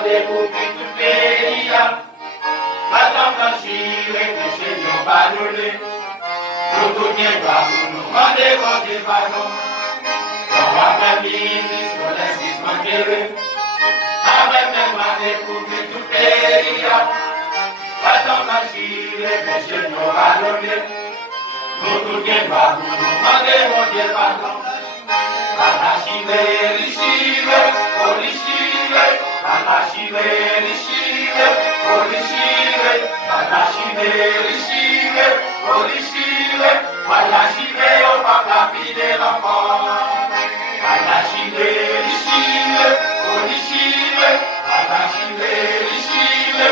découvrir tout le pays. Maintenant quand je suis péché, nous pardonner. Nous tout bien droit pour nous demander mon Dieu pardon. On va faire midi sur l'insistance guéri. Avec moi découvrir tout le pays. Maintenant quand je suis péché, nous pardonner. Nous tout bien droit pour nous demander mon Dieu pardon. Anashive, rishive, olishive, anashive, rishive, olishive, anashive, rishive, olishive, anashive, o papa pide l'enfant. Anashive, rishive, olishive, anashive, rishive,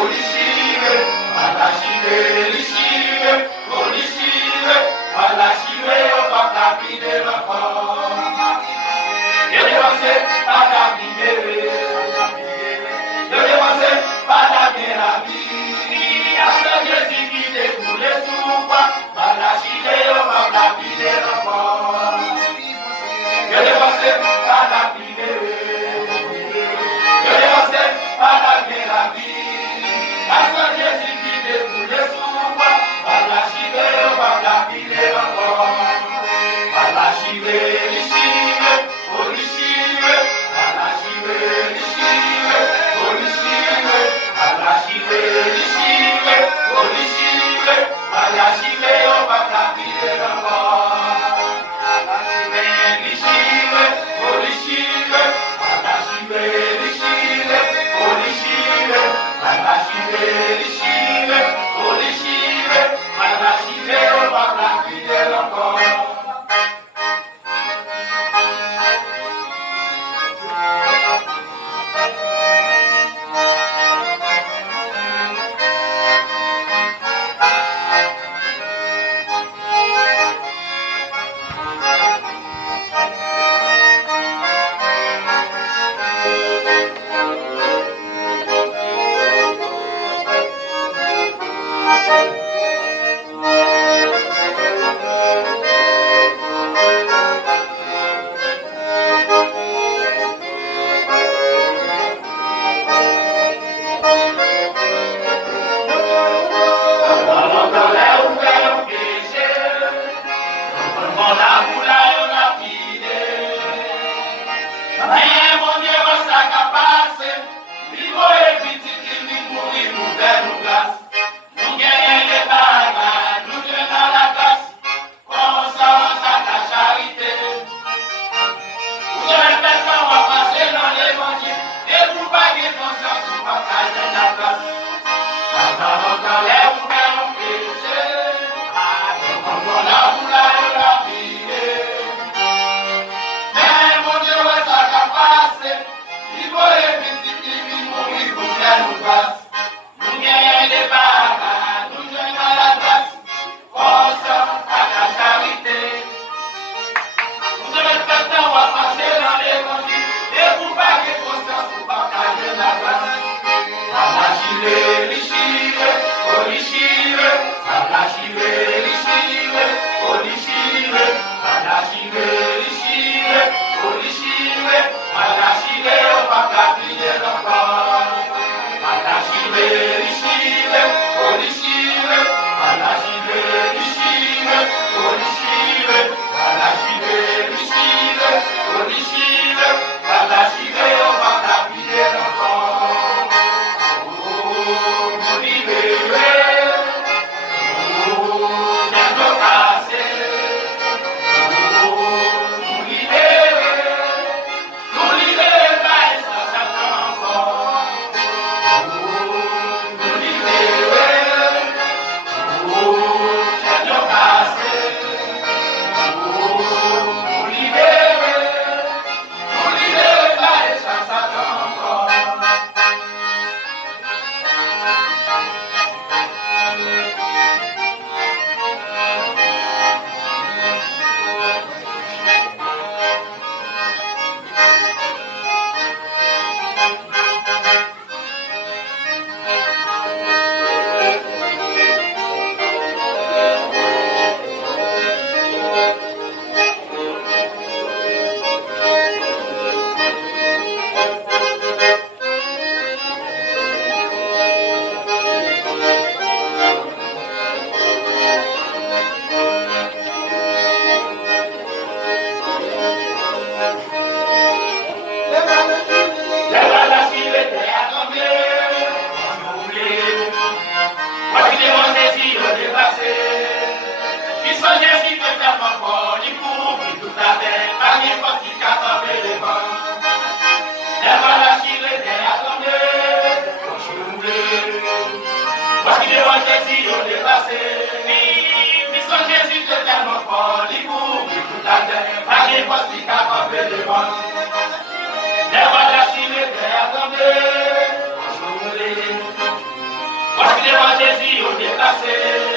olishive, anashive, rishive, olishive, anashive, o papa pide l'enfant. Anashive, rishive, olishive. tellement fort, il couvre toute la terre, pas de force qui camper les vents. Elle va lâcher les terres, attendez, bonjour. Parce qu'il est en Jésus, on est passé. Puissant Jésus, est tellement fort, il couvre toute la terre, pas de force qui camper les vents. Elle va lâcher les terres, attendez, bonjour. Parce qu'il est en Jésus, on est passé.